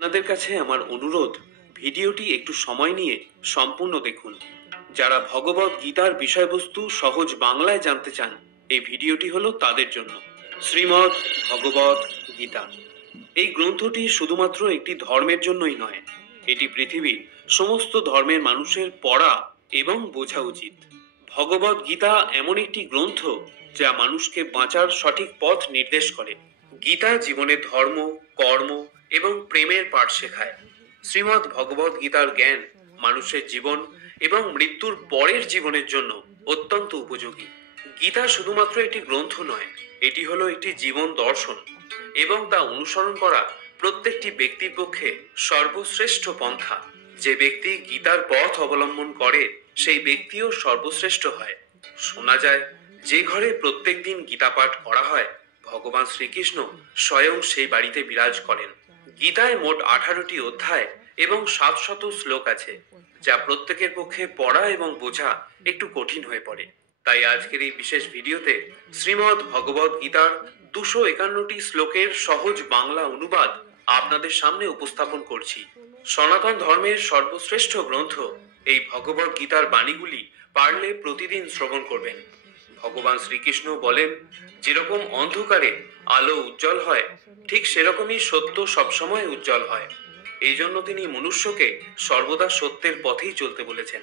আপনাদের কাছে আমার অনুরোধ, ভিডিওটি একটু সময় নিয়ে সম্পূর্ণ দেখুন। যারা ভগবত গীতার বিষয়বস্তু সহজ বাংলায় জানতে চান, এই ভিডিওটি হলো তাদের জন্য। শ্রীমদ্ ভগবত গীতা এই গ্রন্থটি শুধুমাত্র একটি ধর্মের জন্যই নয়, এটি পৃথিবীর সমস্ত ধর্মের মানুষের পড়া এবং বোঝা উচিত। ভগবত গীতা এমন একটি গ্রন্থ যা মানুষকে বাঁচার সঠিক পথ নির্দেশ করে। গীতা জীবনে ধর্ম, কর্ম এবং প্রেমের পাঠ শেখায়। শ্রীমদ্ ভগবত গীতার জ্ঞান মানুষের জীবন এবং মৃত্যুর পরের জীবনের জন্য অত্যন্ত উপযোগী। গীতা শুধুমাত্র একটি গ্রন্থ নয়, এটি হলো একটি জীবন দর্শন, এবং তা অনুসরণ করা প্রত্যেকটি ব্যক্তির পক্ষে সর্বশ্রেষ্ঠ পন্থা। যে ব্যক্তি গীতার পথ অবলম্বন করে সেই ব্যক্তিও সর্বশ্রেষ্ঠ হয়। শোনা যায়, যে ঘরে প্রত্যেক দিন গীতা পাঠ করা হয়, ভগবান শ্রীকৃষ্ণ স্বয়ং সেই বাড়িতে বিরাজ করেন। গীতায় মোট 18টি অধ্যায় এবং 700 শ্লোক আছে, যা প্রত্যেকের পক্ষে পড়া এবং বোঝা একটু কঠিন হয়ে পড়ে। তাই আজকের এই বিশেষ ভিডিওতে শ্রীমদ্ ভগবত গীতার 251টি শ্লোকের সহজ বাংলা অনুবাদ আপনাদের সামনে উপস্থাপন করছি। সনাতন ধর্মের সর্বশ্রেষ্ঠ গ্রন্থ এই ভগবত গীতার বাণীগুলি পারলে প্রতিদিন শ্রবণ করবেন। ভগবান শ্রীকৃষ্ণ বলেন, যেরকম অন্ধকারে আলো উজ্জ্বল হয়, ঠিক সেরকমই সত্য সবসময় উজ্জ্বল হয়। এই জন্য তিনি মনুষ্যকে সর্বদা সত্যের পথেই চলতে বলেছেন।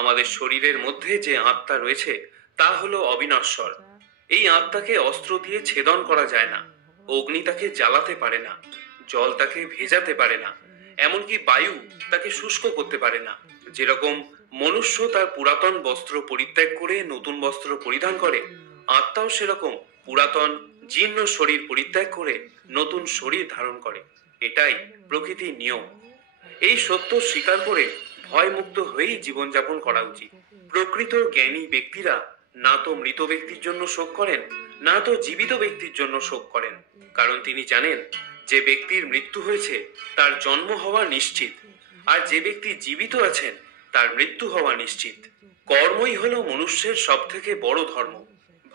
আমাদের শরীরের মধ্যে যে আত্মা রয়েছে তা হলো অবিনশ্বর। এই আত্মাকে অস্ত্র দিয়ে ছেদন করা যায় না। অগ্নি তাকে জ্বালাতে পারে না, জল তাকে ভেজাতে পারে না, এমনকি বায়ু তাকে শুষ্ক করতে পারে না। যেরকম মনুষ্য তার পুরাতন বস্ত্র পরিত্যাগ করে নতুন বস্ত্র পরিধান করে, আত্মাও সেরকম পুরাতন জীর্ণ শরীর পরিত্যাগ করে নতুন শরীর ধারণ করে। এটাই প্রকৃতির নিয়ম। এই সত্য স্বীকার করে ভয়মুক্ত হয়েই জীবনযাপন করা উচিত। প্রকৃত জ্ঞানী ব্যক্তিরা না তো মৃত ব্যক্তির জন্য শোক করেন, না তো জীবিত ব্যক্তির জন্য শোক করেন, কারণ তিনি জানেন যে ব্যক্তির মৃত্যু হয়েছে তার জন্ম হওয়া নিশ্চিত, আর যে ব্যক্তি জীবিত আছেন তার মৃত্যু হওয়া নিশ্চিত। কর্মই হলো মনুষ্যের সব থেকে বড় ধর্ম।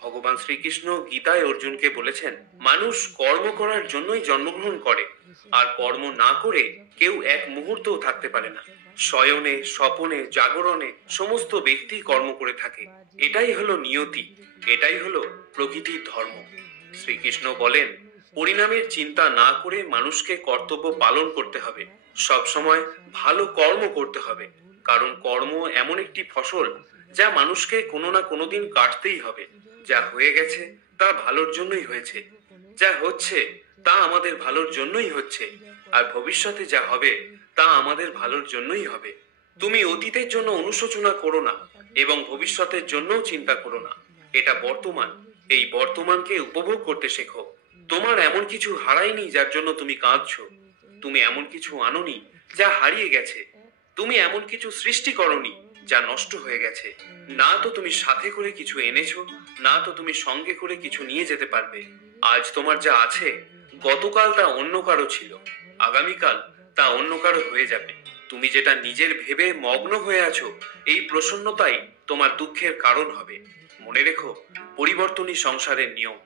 ভগবান শ্রীকৃষ্ণ গীতায় অর্জুনকে বলেছেন, মানুষ কর্ম করার জন্যই জন্মগ্রহণ করে, আর কর্ম না করে কেউ এক মুহূর্তও থাকতে পারে না। শয়নে, স্বপনে, জাগরণে সমস্ত ব্যক্তি কর্ম করে থাকে। এটাই হলো নিয়তি, এটাই হলো প্রকৃতির ধর্ম। শ্রীকৃষ্ণ বলেন, পরিণামের চিন্তা না করে মানুষকে কর্তব্য পালন করতে হবে, সব সময় ভালো কর্ম করতে হবে, কারণ কর্ম এমন একটি ফসল যা মানুষকে কোনো না কোনো দিন কাটতেই হবে। যা হয়ে গেছে তা ভালোর জন্যই হয়েছে, যা হচ্ছে তা আমাদের ভালোর জন্যই হচ্ছে, আর ভবিষ্যতে যা হবে তা আমাদের ভালোর জন্যই হবে। তুমি অতীতের জন্য অনুশোচনা করো না এবং ভবিষ্যতের জন্যও চিন্তা করো না। এটা বর্তমান, এই বর্তমানকে উপভোগ করতে শেখো। তোমার এমন কিছু হারায়নি যার জন্য তুমি কাঁদছো। তুমি এমন কিছু আনোনি যা হারিয়ে গেছে। তুমি এমন কিছু সৃষ্টি করনি যা নষ্ট হয়ে গেছে। না তো তুমি সাথে করে কিছু এনেছো, না তো তুমি সঙ্গে করে কিছু নিয়ে যেতে পারবে। আজ তোমার যা আছে, গতকাল তা অন্য কারো ছিল, আগামীকাল তা অন্য কারো হয়ে যাবে। তুমি যেটা নিজের ভেবে মগ্ন হয়ে আছো, এই প্রসন্নতাই তোমার দুঃখের কারণ হবে। মনে রেখো, পরিবর্তনই সংসারের নিয়ম।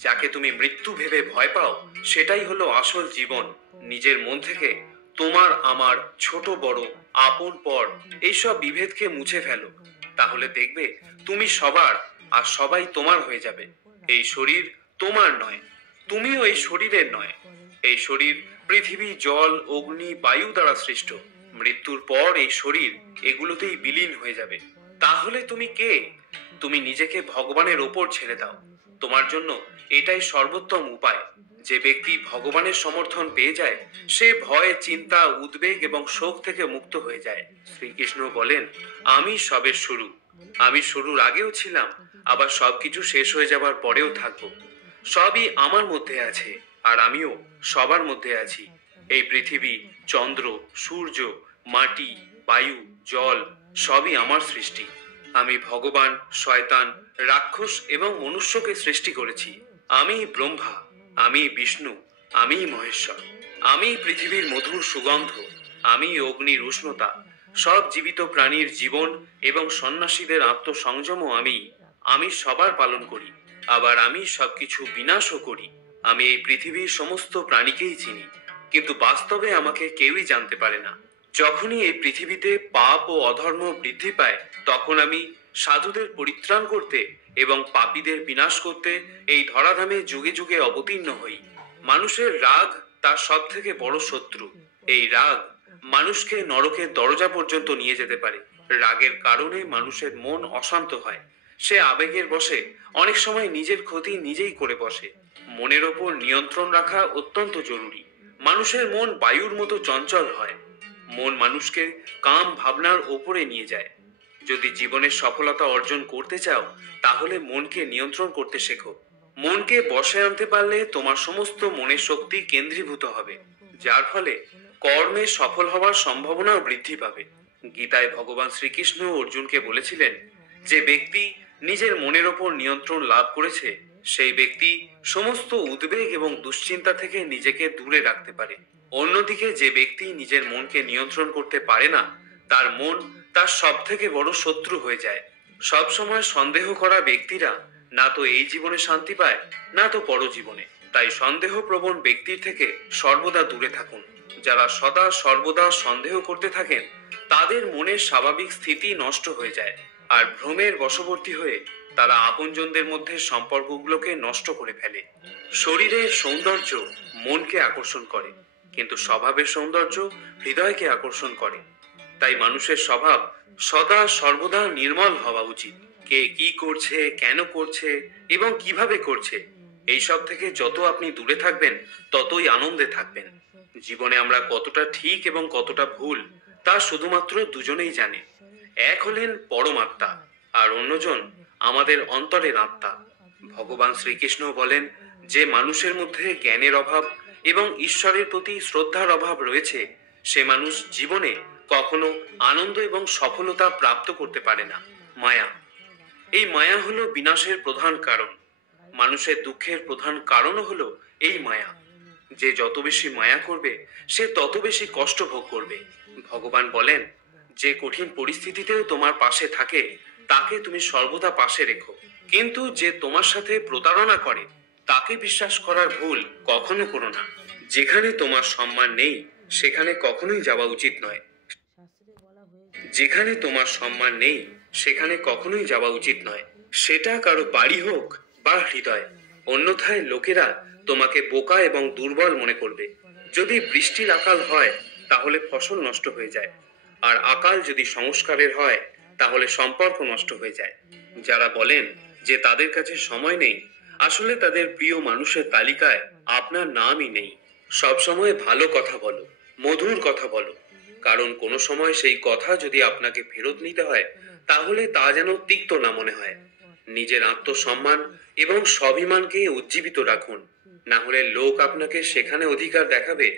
যাকে তুমি মৃত্যু ভেবে ভয় পাও, সেটাই হলো আসল জীবন। নিজের মন থেকে তোমার, আমার, ছোট বড়, আপন পর এইসব বিভেদকে মুছে ফেলো। তাহলে দেখবে তুমি সবার, আর সবাই তোমার হয়ে যাবে। এই শরীর তোমার নয়, তুমিও এই শরীরের নয়। এই শরীর পৃথিবী, জল, অগ্নি, বায়ু দ্বারা সৃষ্ট। মৃত্যুর পর এই শরীর এগুলোতেই বিলীন হয়ে যাবে। তাহলে তুমি কে? তুমি নিজেকে ভগবানের ওপর ছেড়ে দাও। তোমার জন্য এটাই সর্বোত্তম উপায়। যে ব্যক্তি ভগবানের সমর্থন পেয়ে যায়, সে ভয়, চিন্তা, উদ্বেগ এবং শোক থেকে মুক্ত হয়ে যায়। শ্রীকৃষ্ণ বলেন, আমি সবের শুরু। আমি শুরুর আগেও ছিলাম, আবার সবকিছু শেষ হয়ে যাবার পরেও থাকবো। সবই আমার মধ্যে আছে, আর আমিও সবার মধ্যে আছি। এই পৃথিবী, চন্দ্র, সূর্য, মাটি, বায়ু, জল সবই আমার সৃষ্টি। আমি ভগবান, শয়তান, রাক্ষস এবং মনুষ্যকে সৃষ্টি করেছি। আমি ব্রহ্মা, আমি বিষ্ণু, আমি মহেশ্বর। আমি পৃথিবীর মধুর সুগন্ধ, আমি অগ্নির উষ্ণতা, সব জীবিত প্রাণীর জীবন এবং সন্ন্যাসীদের আত্মসংযমও আমি। আমি সবার পালন করি, আবার আমি সবকিছু বিনাশও করি। আমি এই পৃথিবীর সমস্ত প্রাণীকেই চিনি। কিন্তু বাস্তবে আমাকে কেউই জানতে পারে না। যখনই এই পৃথিবীতে পাপ ও অধর্ম বৃদ্ধি পায়, তখন আমি সাধুদের পরিত্রাণ করতে এবং পাপীদের বিনাশ করতে এই ধরাধামে যুগে যুগে অবতীর্ণ হই। মানুষের রাগ তার সব থেকে বড় শত্রু। এই রাগ মানুষকে নরকের দরজা পর্যন্ত নিয়ে যেতে পারে। রাগের কারণে মানুষের মন অশান্ত হয়, সে আবেগের বশে অনেক সময় নিজের ক্ষতি নিজেই করে বসে। মনের ওপর নিয়ন্ত্রণ রাখা অত্যন্ত জরুরি। মানুষের মন বায়ুর মতো চঞ্চল হয়। মন মানুষকে কাম ভাবনার ওপরে নিয়ে যায়। যদি জীবনের সফলতা অর্জন করতে চাও, তাহলে মনকে নিয়ন্ত্রণ করতে শেখো। মনকে বশে আনতে পারলে তোমার সমস্ত মনের শক্তি কেন্দ্রীভূত হবে, যার ফলে কর্মে সফল হওয়ার সম্ভাবনাও বৃদ্ধি পাবে। গীতায় ভগবান শ্রীকৃষ্ণ অর্জুনকে বলেছিলেন, যে ব্যক্তি নিজের মনের ওপর নিয়ন্ত্রণ লাভ করেছে, সেই ব্যক্তি সমস্ত উদ্বেগ এবং দুশ্চিন্তা থেকে নিজেকে দূরে রাখতে পারে। অন্যদিকে যে ব্যক্তি নিজের মনকে নিয়ন্ত্রণ করতে পারে না, তার মন তার সব থেকে বড় শত্রু হয়ে যায়। সব সময় সন্দেহ করা ব্যক্তিরা না তো এই জীবনে শান্তি পায়, না তো পরজীবনে। তাই সন্দেহপ্রবণ ব্যক্তির থেকে সর্বদা দূরে থাকুন। যারা সদা সর্বদা সন্দেহ করতে থাকেন, তাদের মনের স্বাভাবিক স্থিতি নষ্ট হয়ে যায়, আর ভ্রমের বশবর্তী হয়ে তারা আপনজনদের মধ্যে সম্পর্কগুলোকে নষ্ট করে ফেলে। শরীরের সৌন্দর্য মনকে আকর্ষণ করে, কিন্তু স্বভাবের সৌন্দর্য হৃদয়কে আকর্ষণ করে। তাই মানুষের স্বভাব সদা সর্বদা নির্মল হওয়া উচিত। কে কি করছে, কেন করছে এবং কিভাবে করছে, এইসব থেকে যত আপনি দূরে থাকবেন, ততই আনন্দে থাকবেন। জীবনে আমরা কতটা ঠিক এবং কতটা ভুল, তা শুধুমাত্র দুজনেই জানে। এক হলেন পরমাত্মা, আর অন্যজন আমাদের অন্তরের আত্মা। ভগবান শ্রীকৃষ্ণ বলেন, যে মানুষের মধ্যে জ্ঞানের অভাব এবং ঈশ্বরের প্রতি শ্রদ্ধার অভাব রয়েছে, সে মানুষ জীবনে কখনো আনন্দ এবং সফলতা প্রাপ্ত করতে পারে না। মায়া, এই মায়া হলো বিনাশের প্রধান কারণ। মানুষের দুঃখের প্রধান কারণও হলো এই মায়া। যে যত বেশি মায়া করবে, সে তত বেশি কষ্ট ভোগ করবে। ভগবান বলেন, যে কঠিন পরিস্থিতিতেও তোমার পাশে থাকে, তাকে তুমি সর্বদা পাশে রেখো। কিন্তু যে তোমার সাথে প্রতারণা করে, তাকে বিশ্বাস করার ভুল কখনো করো না। যেখানে তোমার সম্মান নেই, সেখানে কখনোই যাওয়া উচিত নয়। যেখানে তোমার সম্মান নেই, সেখানে কখনোই যাওয়া উচিত নয়, সেটা কারো বাড়ি হোক বা হৃদয়। অন্যথায় লোকেরা তোমাকে বোকা এবং দুর্বল মনে করবে। যদি বৃষ্টির আকাল হয়, তাহলে ফসল নষ্ট হয়ে যায়, আর আকাল যদি সংস্কারের হয়, তাহলে সম্পর্ক নষ্ট হয়ে যায়। যারা বলেন যে তাদের কাছে সময় নেই, আসলে তাদের প্রিয় মানুষের তালিকায় আপনার নামই নেই। সব সময় ভালো কথা বলো, মধুর কথা বলো, কারণ কোনো সময় সেই কথা যদি আপনাকে ফেরত নিতে হয়, তাহলে তা যেন তিক্ত না মনে হয়। নিজের আত্মসম্মান এবং স্বাভিমানকে উজ্জীবিত রাখুন, না হলে লোক আপনাকে সেখানে অধিকার দেখাবে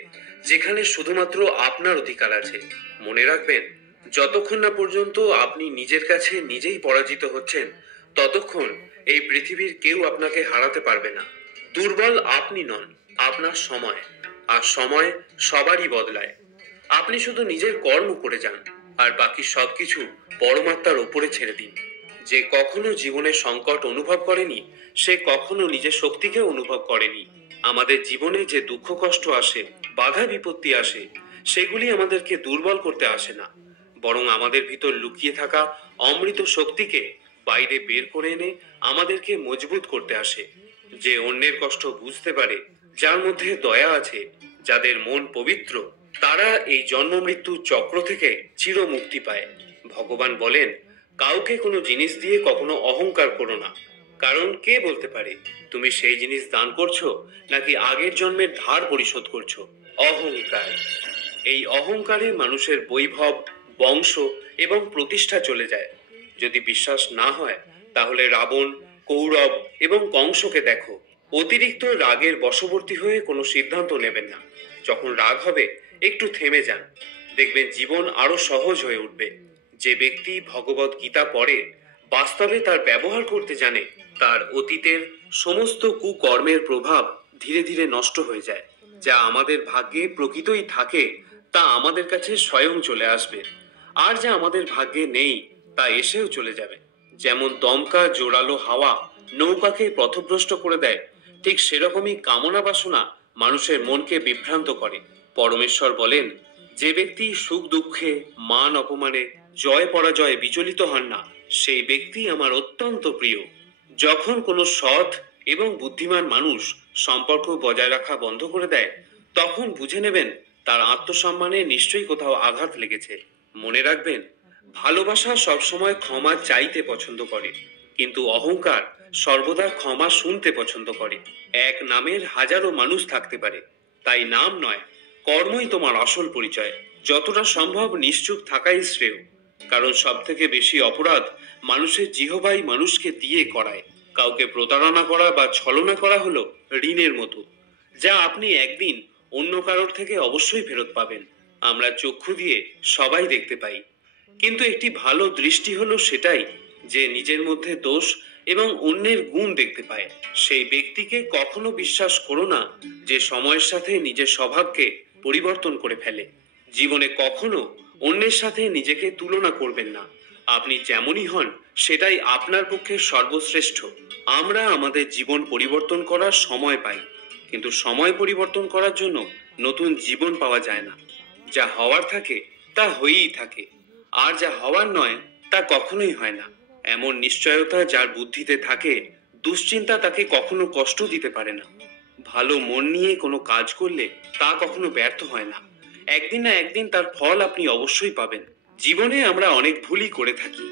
যেখানে শুধুমাত্র আপনার অধিকার আছে। মনে রাখবেন, যতক্ষণ না পর্যন্ত আপনি নিজের কাছে নিজেই পরাজিত হচ্ছেন, ততক্ষণ এই পৃথিবীর কেউ আপনাকে হারাতে পারবে না। দুর্বল আপনি নন, আপনার সময়। আর সময় সবারই বদলায়। আপনি শুধু নিজের কর্ম করে যান, আর বাকি সবকিছু পরমাত্মার উপরে ছেড়ে দিন। যে কখনো জীবনে সংকট অনুভব করেনি, সে কখনো নিজের শক্তিকে অনুভব করেনি। আমাদের জীবনে যে দুঃখ কষ্ট আসে, বাধা বিপত্তি আসে, সেগুলি আমাদেরকে দুর্বল করতে আসে না, বরং আমাদের ভিতর লুকিয়ে থাকা অমৃত শক্তিকে বাইরে বের করে এনে আমাদেরকে মজবুত করতে আসে। যে অন্যের কষ্ট বুঝতে পারে, যার মধ্যে দয়া আছে, যাদের মন পবিত্র, তারা এই জন্ম মৃত্যু চক্র থেকে চির মুক্তি পায়। ভগবান বলেন, কাউকে কোনো জিনিস দিয়ে কখনো অহংকার করো না, কারণ কে বলতে পারে তুমি সেই জিনিস দান করছো নাকি আগের জন্মের ধার পরিশোধ করছো। অহংকার, এই অহংকারে মানুষের বৈভব, বংশ এবং প্রতিষ্ঠা চলে যায়। যদি বিশ্বাস না হয়, তাহলে রাবণ, কৌরব এবং কংসকে দেখো। অতিরিক্ত রাগের বশবর্তী হয়ে কোনো সিদ্ধান্ত নেবেন না। যখন রাগ হবে, একটু থেমে যান, দেখবেন জীবন আরো সহজ হয়ে উঠবে। যে ব্যক্তি ভগবত গীতা পড়ে, বাস্তবে তার ব্যবহার করতে জানে, তার অতীতের সমস্ত কুকর্মের প্রভাব ধীরে ধীরে নষ্ট হয়ে যায়। যা আমাদের ভাগ্যে প্রকৃতই থাকে, তা আমাদের কাছে স্বয়ং চলে আসবে, আর যা আমাদের ভাগ্যে নেই, তা এসেও চলে যাবে। যেমন দমকা জোরালো হাওয়া নৌকাকে পথভ্রষ্ট করে দেয়, ঠিক সেরকমই কামনা বাসনা মানুষের মনকে বিভ্রান্ত করে। পরমেশ্বর বলেন, যে ব্যক্তি সুখ দুঃখে, মান অপমানে, জয় পরাজয়ে বিচলিত হন না, সেই ব্যক্তি আমার অত্যন্ত প্রিয়। যখন কোনো সৎ এবং বুদ্ধিমান মানুষ সম্পর্ক বজায় রাখা বন্ধ করে দেয়, তখন বুঝে নেবেন তার আত্মসম্মানে নিশ্চয়ই কোথাও আঘাত লেগেছে। মনে রাখবেন, ভালোবাসা সবসময় ক্ষমা চাইতে পছন্দ করে, কিন্তু অহংকার সর্বদা ক্ষমা শুনতে পছন্দ করে। এক নামের হাজারো মানুষ থাকতে পারে, তাই নাম নয়, কর্মই তোমার আসল পরিচয়। যতটা সম্ভব নিশ্চুপ থাকাই শ্রেয়, কারণ সব থেকে বেশি অপরাধ মানুষের জিহবাই মানুষকে দিয়ে করায়। কাউকে প্রতারণা করা বা ছলনা করা হলো ঋণের মতো, যা আপনি একদিন অন্য কারোর থেকে অবশ্যই ফেরত পাবেন। আমরা চক্ষু দিয়ে সবাই দেখতে পাই, কিন্তু একটি ভালো দৃষ্টি হলো সেটাই যে নিজের মধ্যে দোষ এবং অন্যের গুণ দেখতে পায়। সেই ব্যক্তিকে কখনো বিশ্বাস করো না যে সময়ের সাথে নিজের স্বভাবকে পরিবর্তন করে ফেলে। জীবনে কখনো অন্যের সাথে নিজেকে তুলনা করবেন না। আপনি যেমনই হন সেটাই আপনার পক্ষে সর্বশ্রেষ্ঠ। আমরা আমাদের জীবন পরিবর্তন করার সময় পাই, কিন্তু সময় পরিবর্তন করার জন্য নতুন জীবন পাওয়া যায় না। যা হওয়ার থাকে তা হয়েই থাকে, আর যা হওয়ার নয় তা কখনোই হয় না। এমন নিশ্চয়তা যার বুদ্ধিতে থাকে, দুশ্চিন্তা তাকে কখনো কষ্ট দিতে পারে না। ভালো মন নিয়ে কোনো কাজ করলে তা কখনো ব্যর্থ হয় না। একদিন না একদিন তার ফল আপনি অবশ্যই পাবেন। জীবনে আমরা অনেক ভুলই করে থাকি,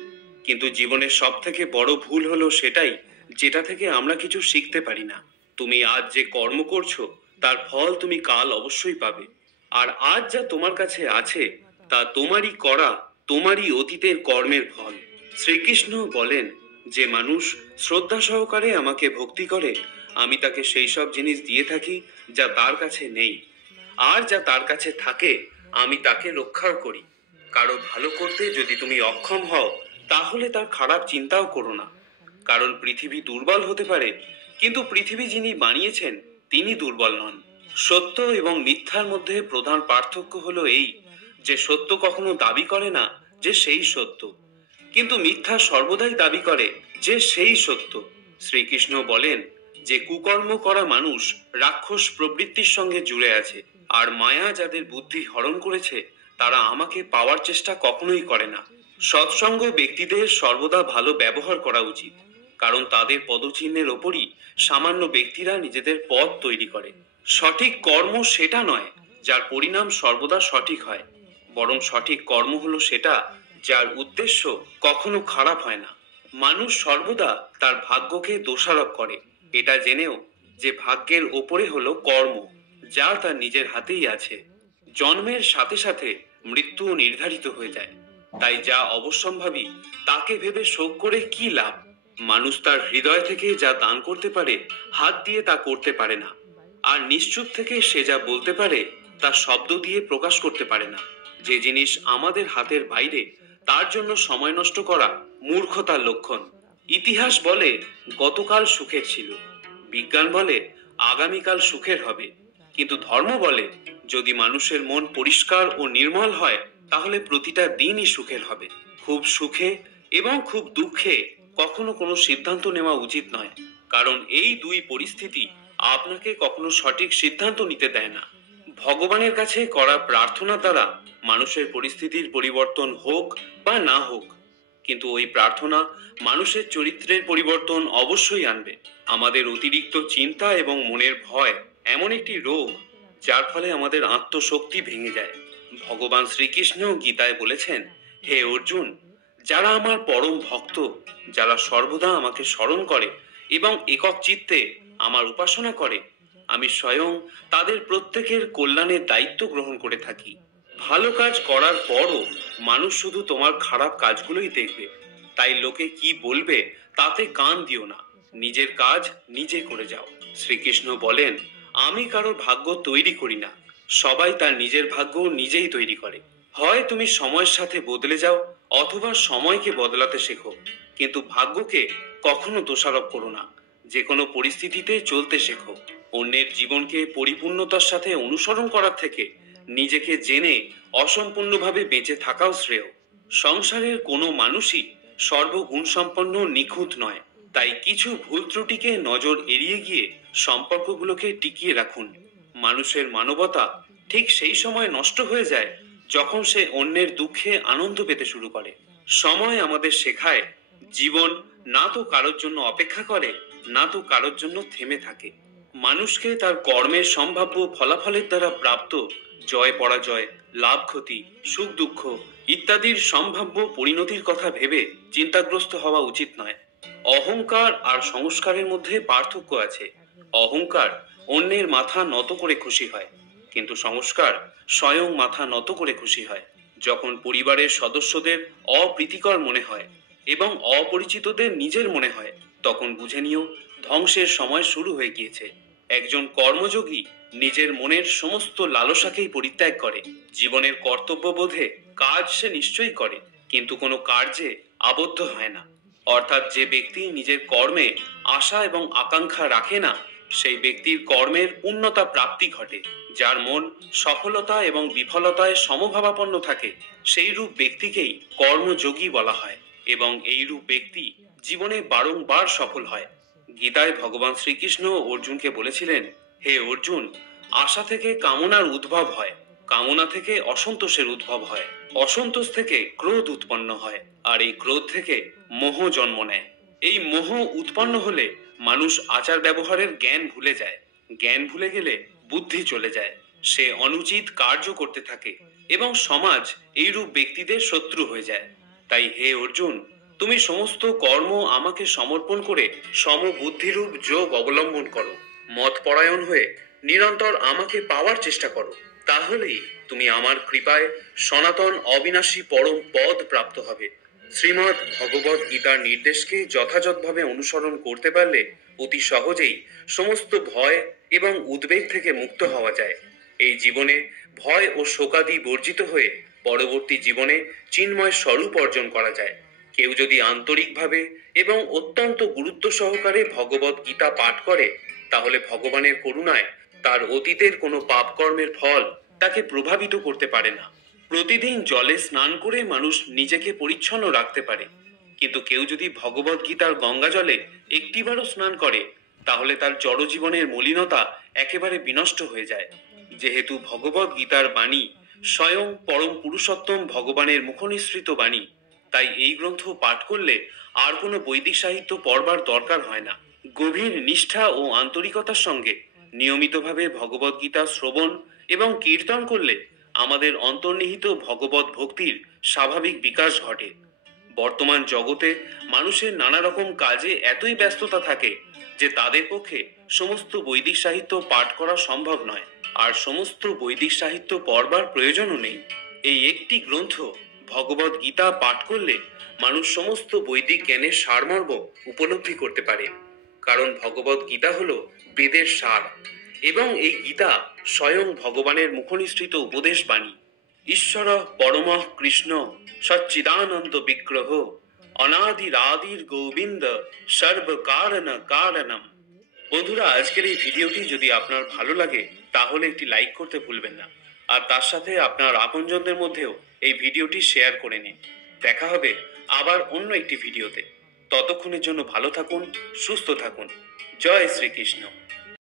কিন্তু জীবনের সব থেকে বড় ভুল হলো সেটাই যেটা থেকে আমরা কিছু শিখতে পারি না। তুমি আজ যে কর্ম করছো তার ফল তুমি কাল অবশ্যই পাবে, আর আজ যা তোমার কাছে আছে তা তোমারই করা, তোমারই অতীতের কর্মের ফল। শ্রীকৃষ্ণ বলেন, যে মানুষ শ্রদ্ধা সহকারে আমাকে ভক্তি করে, আমি তাকে সেই সব জিনিস দিয়ে থাকি যা তার কাছে নেই, আর যা তার কাছে থাকে আমি তাকে রক্ষা করি। কারো ভালো করতে যদি তুমি অক্ষম হও, তাহলে তার খারাপ চিন্তাও করো না, কারণ পৃথিবী দুর্বল হতে পারে, কিন্তু পৃথিবী যিনি বানিয়েছেন তিনি দুর্বল নন। সত্য এবং মিথ্যার মধ্যে প্রধান পার্থক্য হলো এই যে সত্য কখনো দাবি করে না যে সেই সত্য, কিন্তু মিথ্যা সর্বদাই দাবি করে যে সেই সত্য। শ্রীকৃষ্ণ বলেন যে কুকর্ম করা মানুষ রাক্ষস প্রবৃত্তির সঙ্গে জুড়ে আছে, আর মায়া যাদের বুদ্ধি হরণ করেছে তারা আমাকে পাওয়ার চেষ্টা কখনোই করে না। সৎসঙ্গ ব্যক্তিদের সর্বদা ভালো ব্যবহার করা উচিত, কারণ তাদের পদচিহ্নের ওপরই সামান্য ব্যক্তিরা নিজেদের পথ তৈরি করে। সঠিক কর্ম সেটা নয় যার পরিণাম সর্বদা সঠিক হয়, বরং সঠিক কর্ম হলো সেটা যার উদ্দেশ্য কখনো খারাপ হয় না। মানুষ সর্বদা তার ভাগ্যকে দোষারোপ করে, এটা জেনেও যে ভাগ্যের ওপরে হলো কর্ম, যা তার নিজের হাতেই আছে। জন্মের সাথে সাথে মৃত্যু নির্ধারিত হয়ে যায়, তাই যা অবশ্যম্ভাবী তাকে ভেবে শোক করে কি লাভ। মানুষ তার হৃদয় থেকে যা দান করতে পারে হাত দিয়ে তা করতে পারে না, আর নিশ্চুপ থেকে সে যা বলতে পারে তা শব্দ দিয়ে প্রকাশ করতে পারে না। যে জিনিস আমাদের হাতের বাইরে তার জন্য সময় নষ্ট করা মূর্খতার লক্ষণ। ইতিহাস বলে গতকাল সুখের ছিল, বিজ্ঞান বলে আগামীকাল সুখের হবে, কিন্তু ধর্ম বলে যদি মানুষের মন পরিষ্কার ও নির্মল হয় তাহলে প্রতিটা দিনই সুখের হবে। খুব সুখে এবং খুব দুঃখে কখনো কোনো সিদ্ধান্ত নেওয়া উচিত নয়, কারণ এই দুই পরিস্থিতি আপনাকে কখনো সঠিক সিদ্ধান্ত নিতে দেয় না। ভগবানের কাছে করা প্রার্থনা দ্বারা মানুষের পরিস্থিতির পরিবর্তন হোক বা না হোক, কিন্তু ওই প্রার্থনা মানুষের চরিত্রের পরিবর্তন অবশ্যই আনবে। আমাদের অতিরিক্ত চিন্তা এবং মনের ভয় এমন একটি রোগ যার ফলে আমাদের আত্মশক্তি ভেঙে যায়। ভগবান শ্রীকৃষ্ণ গীতায় বলেছেন, হে অর্জুন, যারা আমার পরম ভক্ত, যারা সর্বদা আমাকে স্মরণ করে এবং একক চিত্তে আমার উপাসনা করে, আমি স্বয়ং তাদের প্রত্যেকের কল্যাণের দায়িত্ব গ্রহণ করে থাকি। ভালো কাজ করার পরও মানুষ শুধু তোমার খারাপ কাজগুলোই দেখবে, তাই লোকে কি বলবে তাতে কান দিও না, নিজের কাজ নিজে করে যাও। শ্রীকৃষ্ণ বলেন, আমি কারো ভাগ্য তৈরি করি না, সবাই তার নিজের ভাগ্য নিজেই তৈরি করে। হয় তুমি সময়ের সাথে বদলে যাও, অথবা সময়কে বদলাতে শেখো, কিন্তু ভাগ্যকে কখনো দোষারোপ করো না। যে কোনো পরিস্থিতিতে চলতে শেখো। অন্যের জীবনকে পরিপূর্ণতার সাথে অনুসরণ করার থেকে নিজেকে জেনে অসম্পূর্ণভাবে বেঁচে থাকাও শ্রেয়। সংসারের কোনো মানুষই সর্বগুণসম্পন্ন নিখুঁত নয়, তাই কিছু ভুল ত্রুটিকে নজর এড়িয়ে গিয়ে সম্পর্কগুলোকে টিকিয়ে রাখুন। মানুষের মানবতা ঠিক সেই সময় নষ্ট হয়ে যায় যখন সে অন্যের দুঃখে আনন্দ পেতে শুরু করে। সময় আমাদের শেখায় জীবন না তো কারোর জন্য অপেক্ষা করে, না তো কারোর জন্য থেমে থাকে। মানুষকে তার কর্মের সম্ভাব্য ফলাফলের দ্বারা প্রাপ্ত জয় পরাজয়, লাভ ক্ষতি, সুখ দুঃখ ইত্যাদির সম্ভাব্য পরিণতির কথা ভেবে চিন্তাগ্রস্ত হওয়া উচিত নয়। অহংকার আর সংস্কারের মধ্যে পার্থক্য আছে। অহংকার অন্যের মাথা নত করে খুশি হয়, কিন্তু সংস্কার স্বয়ং মাথা নত করে খুশি হয়। যখন পরিবারের সদস্যদের অপ্রীতিকর মনে হয় এবং অপরিচিতদের নিজের মনে হয়, তখন বুঝে নিও ধ্বংসের সময় শুরু হয়ে গিয়েছে। একজন কর্মযোগী নিজের মনের সমস্ত লালসাকেই পরিত্যাগ করে। জীবনের কর্তব্যবোধে কাজ সে নিশ্চয়ই করে, কিন্তু কোনো কার্যে আবদ্ধ হয় না। অর্থাৎ যে ব্যক্তি নিজের কর্মে আশা এবং আকাঙ্ক্ষা রাখে না, সেই ব্যক্তির কর্মের পূর্ণতা প্রাপ্তি ঘটে। যার মন সফলতা এবং বিফলতায় সমভাবাপন্ন থাকে, সেই রূপ ব্যক্তিকেই কর্মযোগী বলা হয়, এবং এই রূপ ব্যক্তি জীবনে বারংবার সফল হয়। গীতায় ভগবান শ্রীকৃষ্ণ অর্জুনকে বলেছিলেন, হে অর্জুন, আশা থেকে কামনার উদ্ভব হয়, কামনা থেকে অসন্তোষের উদ্ভব হয়, অসন্তোষ থেকে ক্রোধ উৎপন্ন হয়, আর এই ক্রোধ থেকে মোহ জন্ম নেয়। এই মোহ উৎপন্ন হলে মানুষ আচার ব্যবহারের জ্ঞান ভুলে যায়। জ্ঞান ভুলে গেলে বুদ্ধি চলে যায়, সে অনুচিত কার্য করতে থাকে এবং সমাজ এইরূপ ব্যক্তিদের শত্রু হয়ে যায়। তাই হে অর্জুন, তুমি সমস্ত কর্ম আমাকে সমর্পণ করে সমবুদ্ধিরূপ যোগ অবলম্বন করো। মতপরায়ণ হয়ে নিরন্তর আমাকে পাওয়ার চেষ্টা করো। তাহলেই তুমি আমার কৃপায় সনাতন অবিনাশী পরম পদ প্রাপ্ত হবে। শ্রীমদ্ ভগবদ গীতার নির্দেশকে যথাযথভাবে অনুসরণ করতে পারলে অতি সহজেই সমস্ত ভয় এবং উদ্বেগ থেকে মুক্ত হওয়া যায়। এই জীবনে ভয় ও শোকাদি বর্জিত হয়ে পরবর্তী জীবনে চিন্ময় স্বরূপ অর্জন করা যায়। কেউ যদি আন্তরিকভাবে এবং অত্যন্ত গুরুত্ব সহকারে ভগবদ গীতা পাঠ করে, তাহলে ভগবানের করুণায় তার অতীতের কোনো পাপকর্মের ফল তাকে প্রভাবিত করতে পারে না। প্রতিদিন জলে স্নান করে মানুষ নিজেকে পরিচ্ছন্ন রাখতে পারে, কিন্তু কেউ যদি ভগবদ গীতার গঙ্গা জলে একটিবারও স্নান করে, তাহলে তার জড়জীবনের মলিনতা একেবারে বিনষ্ট হয়ে যায়। যেহেতু ভগবদ গীতার বাণী স্বয়ং পরম পুরুষোত্তম ভগবানের মুখনিসৃত বাণী, তাই এই গ্রন্থ পাঠ করলে আর কোনো বৈদিক সাহিত্য পড়বার দরকার হয় না। গভীর নিষ্ঠা ও আন্তরিকতার সঙ্গে নিয়মিতভাবে ভগবদ গীতা শ্রবণ এবং কীর্তন করলে আমাদের অন্তর্নিহিত ভগবত ভক্তির স্বাভাবিক বিকাশ ঘটে। বর্তমান জগতে মানুষের নানা রকম কাজে এতই ব্যস্ততা থাকে যে তাদের পক্ষে সমস্ত বৈদিক সাহিত্য পাঠ করা সম্ভব নয়, আর সমস্ত বৈদিক সাহিত্য পড়বার প্রয়োজনও নেই। এই একটি গ্রন্থ ভগবদ গীতা পাঠ করলে মানুষ সমস্ত বৈদিক জ্ঞানের সারমর্ম উপলব্ধি করতে পারে, কারণ ভগবদ গীতা হলো বেদের সার, এবং এই গীতা স্বয়ং ভগবানের মুখনিসৃত উপদেশ বাণী। ঈশ্বর পরমঃ কৃষ্ণ সচ্চিদানন্দ বিগ্রহ অনাদিরাদির গোবিন্দ সর্ব কারণ কারণম। বন্ধুরা, আজকের এই ভিডিওটি যদি আপনার ভালো লাগে তাহলে একটি লাইক করতে ভুলবেন না, আর তার সাথে আপনার আপনজনদের মধ্যেও এই ভিডিওটি শেয়ার করে নিন। দেখা হবে আবার অন্য একটি ভিডিওতে। ততক্ষণের জন্য ভালো থাকুন, সুস্থ থাকুন। জয় শ্রীকৃষ্ণ।